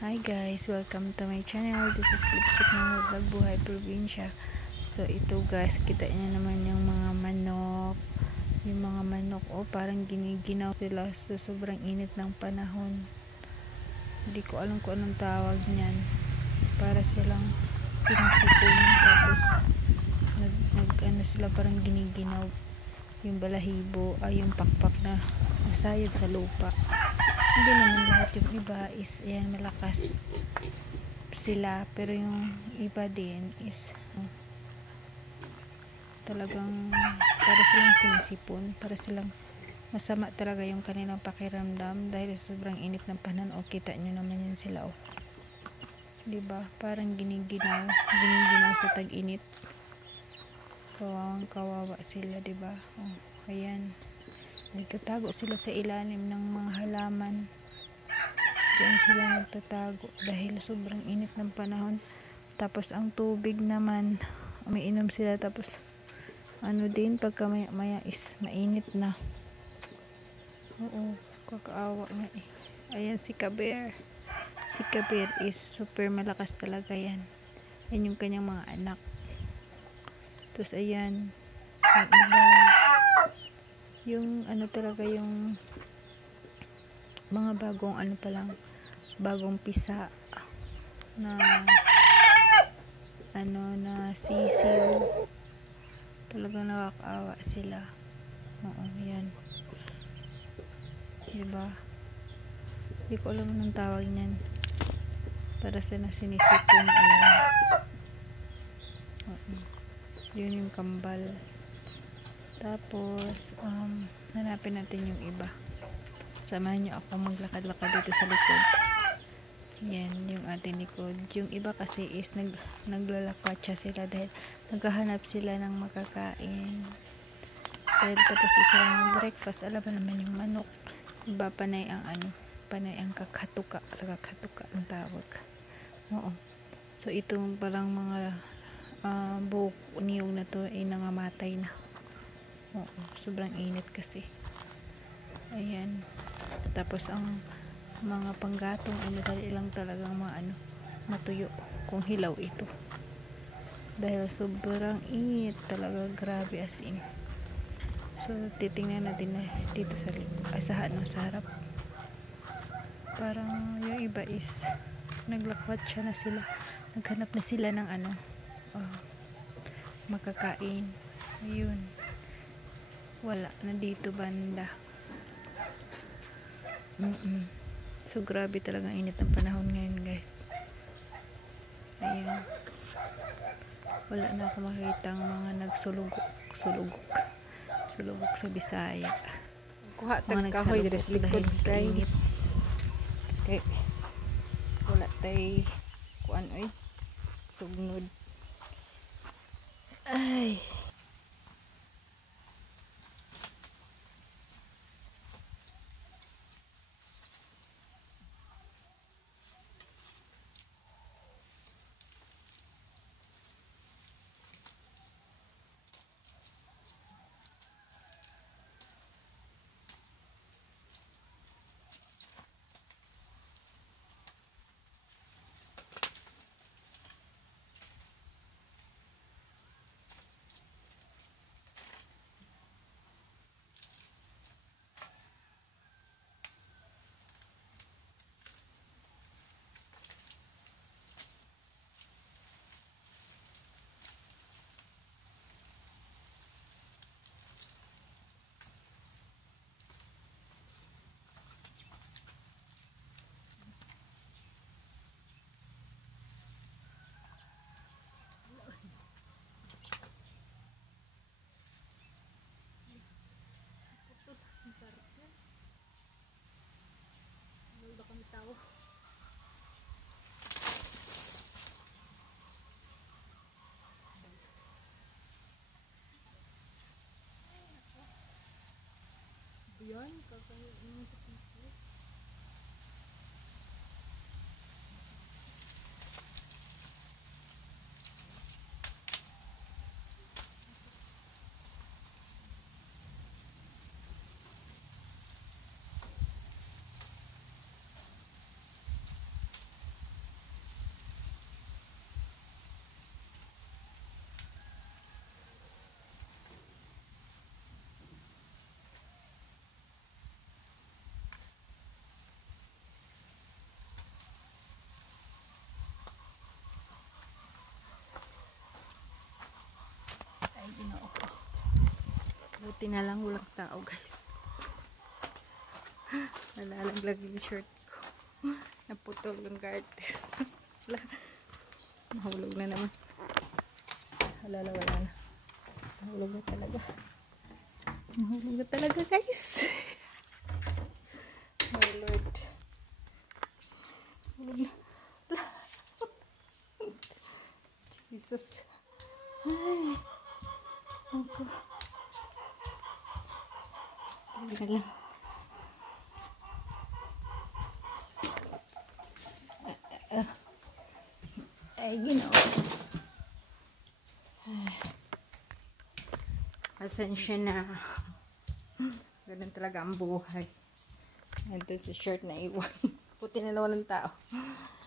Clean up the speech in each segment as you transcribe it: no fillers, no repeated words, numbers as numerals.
Hi guys, welcome to my channel. This is Lipstick ng Vlog Buhay Probinsya. So ito guys, kita niyo naman yung mga manok. Yung mga manok, parang giniginaw sila sa sobrang init ng panahon. Hindi ko alam kung anong tawag niyan. Para silang sinisipon, tapos ano sila, parang giniginaw yung balahibo, yung pakpak na nasayad sa lupa. Hindi naman lahat, yung iba is ayan, malakas sila, pero yung iba din is talagang para silang sinisipon, para silang masama talaga yung kanilang pakiramdam dahil sobrang init ng panahon. Kita nyo naman yan sila, diba, parang giniginaw sa tag-init. Kawawa sila, diba? Ayan, nagtatago sila sa ilalim ng mga halaman. Diyan sila nagtatago dahil sobrang init ng panahon. Tapos ang tubig naman, umiinom sila, tapos din pagka maya is mainit na. Kakaawa nga Ayan si Kabir. Si Kabir is super malakas talaga yan. Yan yung kanyang mga anak. Tapos ayan, yung iba, yung talaga yung mga bagong pisa na na sisiw. Talagang nakakaawa sila. Yan, diba? Hindi ko alam anong tawag niyan, para sa sinisipon. Yun yung kambal. Tapos hanapin natin yung iba. Samahan nyo ako maglakad-lakad dito sa likod. Yan yung ating likod. Yung iba kasi is naglalakwatsa sila dahil naghahanap sila ng makakain. Dahil tapos sila ng breakfast. Alam ba naman yung manok, iba panay ang kakatuka ang tawag. So itong parang mga buhok niyog na to ay nangamatay na. Sobrang init kasi. Ayan. Tapos ang mga panggatong dahil ilang talagang matuyo kung hilaw ito, dahil sobrang init talaga, grabe as in. So titingnan natin na dito sa sa harap, parang yung iba is naglakwat siya na sila, naghanap na sila ng makakain. Ayun, wala na dito banda. So grabe talagang init ng panahon ngayon guys. Ayan, wala na ako makita ang mga sulugok sa Bisaya. Kuha tag kahoy diri sa likod guys. Okay. Wala tay kuan sugnod. Ay. Buti na lang walang tao, guys. Nalalaglag yung shirt ko. Naputol yung garter. Mahulog na naman. Wala na. Mahulog na talaga. Mahulog na talaga, guys. Oh Lord. Mahulog na. Jesus. Ay. Ako. Talaga lang. Ay, ginawa. Pasensya na. Ganun talaga ang buhay. Ito sa shirt na iwan. Puti na naman ng tao.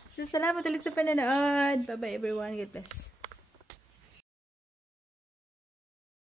So, salamat ulit sa panonood. Bye-bye everyone. God bless.